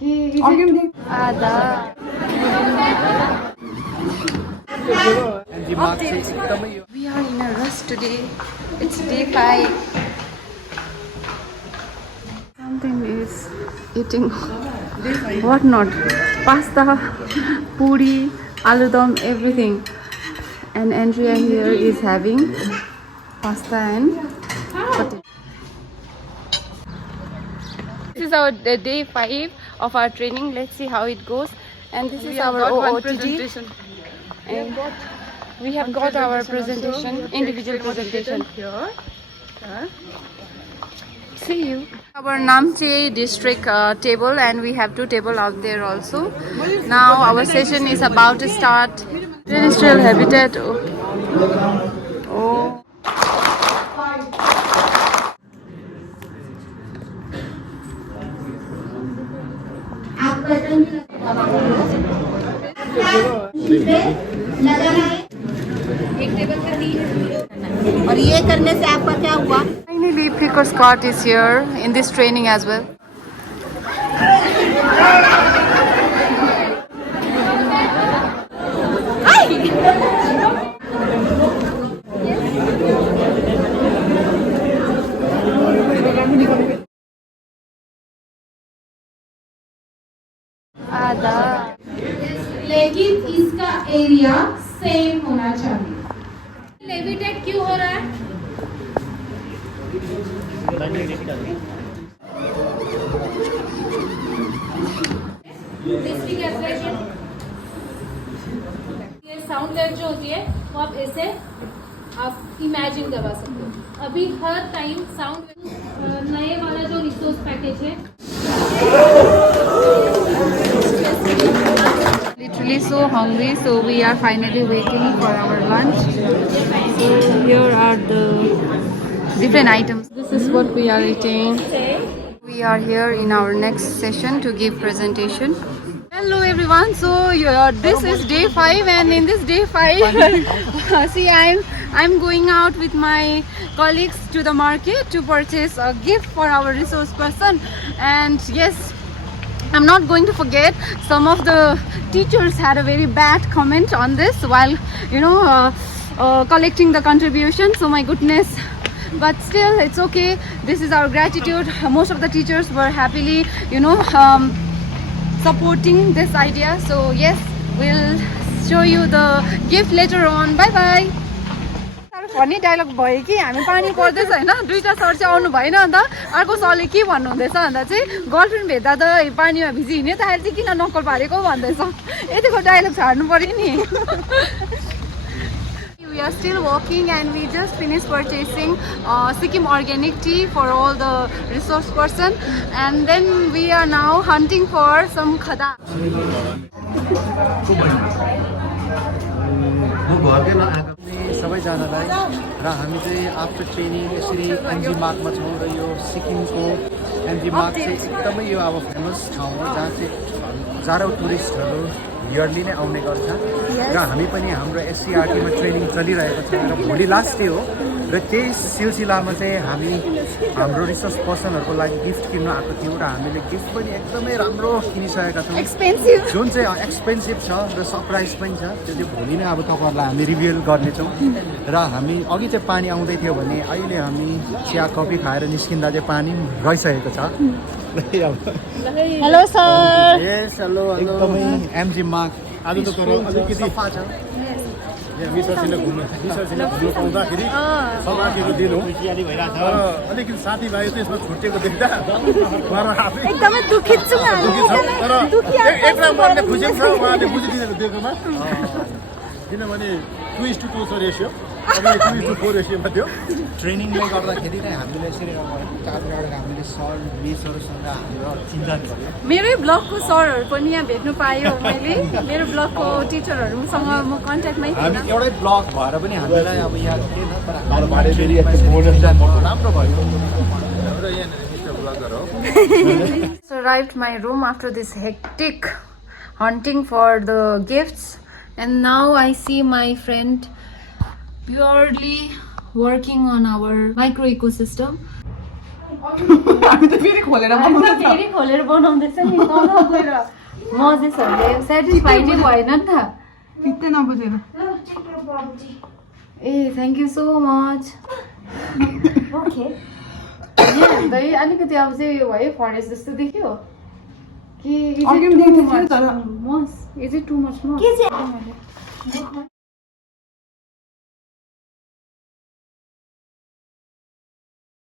आधा We are in a rush today. It's day 5. Something is eating what not? Pasta, puri, aloo-dum, everything. And Andrea here is having pasta and potato. This is our day 5 of our training. Let's see how it goes. And this is our OOTD. And we have got our presentation, individual presentation here. See you. Our Namche district table, and we have 2 tables out there also. Now our session is about to start. Terrestrial habitat. Oh. और ये करने से आपका क्या हुआ? Finally, Picker Scott is here in this training as well. आधा लेकिन इसका एरिया सेम होना चाहिए। लेविटेट क्यों हो रहा है? ये साउंड वेव जो होती है वो आप ऐसे आप इमेजिन करवा सकते हो। अभी हर टाइम साउंड नए वाला जो रिसोर्स पैकेज है literally so hungry, so we are finally waiting for our lunch. So here are the different items. This is what we are eating. We are here in our next session to give presentation. Hello everyone. So this is day 5, and in this day 5 see I'm going out with my colleagues to the market to purchase a gift for our resource person. And yes, I'm not going to forget, some of the teachers had a very bad comment on this while collecting the contribution. So my goodness, but still it's okay. This is our gratitude. Most of the teachers were happily supporting this idea. So yes, we'll show you the gift later on. Bye bye. Funny dialogue भयो कि हामी पानी पर्दैछ हैन, दुईटा sir चाहिँ आउनु भएन। अन्त अर्को सरले के भन्नु हुँदैछ भन्दा चाहिँ गर्लफ्रेन्ड भेट्दा त पानीमा भिजी हिँड्ने त अहिले चाहिँ किन नक्कल पारेको भन्दैछ। यतिको डायलग छाड्नु पर्यो नि। We are still walking and we just finished purchasing Sikkim organic tea for all the resource person, and then we are now hunting for some khada. सबैजनालाई र हामी चाहिँ आफ्टर ट्रेनिङ यसरी एनजी मार्गमा छौँ र यो सिक्किमको एनजी मार्ग चाहिँ एकदमै यो अब फेमस ठाउँ हो जहाँ चाहिँ हजारौँ टुरिस्टहरू इयरली नै आउने गर्छ र हामी पनि हाम्रो एससीआरटीमा ट्रेनिङ चलिरहेको छ र भोलि लास्ट डे हो र त्यही सिलसिलामा चाहिँ हामी हाम्रो रिसोर्स पर्सनहरूको लागि गिफ्ट किन्न आएको थियौँ र हामीले गिफ्ट पनि एकदमै राम्रो किनिसकेका छौँ। Expensive. जुन चाहिँ एक्सपेन्सिभ छ र सरप्राइज पनि छ, त्यो चाहिँ भोलि नै अब तपाईँहरूलाई हामी रिभिल गर्नेछौँ। र हामी अघि चाहिँ पानी आउँदै थियो भने अहिले हामी चिया कफी खाएर निस्किँदा चाहिँ पानी गइसकेको छ। Hello sir. Yes hello hello. एकदमै एमजी मार्ग आज त अलिकति सफा छ। मिसरसित घुम्नु पाउँदाखेरि सौभाग्यको दिन हो। अलिकति साथीभाइ त यसमा छुट्टिएको देख्दा एकदमै दुखित छु तर एउटा मनले खुसी छ उहाँले बुझिदिएको दिएकोमा, किनभने 2:2 छ रेसियो, 2:4 रेसियोमा थियो। ट्रेनिङले गर्दाखेरि नै हामीले यसरी हामीले सर मिसहरूसँग हाम्रो चिन्जान गर्यो। मेरै ब्लगको सरहरू पनि यहाँ भेट्नु पायो मैले। मेरो ब्लगको टिचरहरूसँग म कन्ट्याक्टमै थिएँ। हामी एउटै ब्लग भएर पनि हामीलाई अब यहाँ थिएन, तर हाम्रो ट्रेनिङमा राम्रो भयो। र यहाँ मिस्टर ब्लगर हो। So arrived my room after this hectic hunting for the gifts, and now I see my friend purely working on our micro ecosystem. हामी त फेरि खोलेर बनाउँदैछ फेरि खोलेर बनाउँदैछ नि तल गएर मजेसहरूले सेटिस्फाइडै भएन नि त पित्तै नबुझेर ए thank you so much okay दही अलिकति अब चाहिँ यो भयो फरेस्ट जस्तो देख्यो कि अघि पनि देख्दै थियो तर मस इज इट टु मच मस के चाहिँ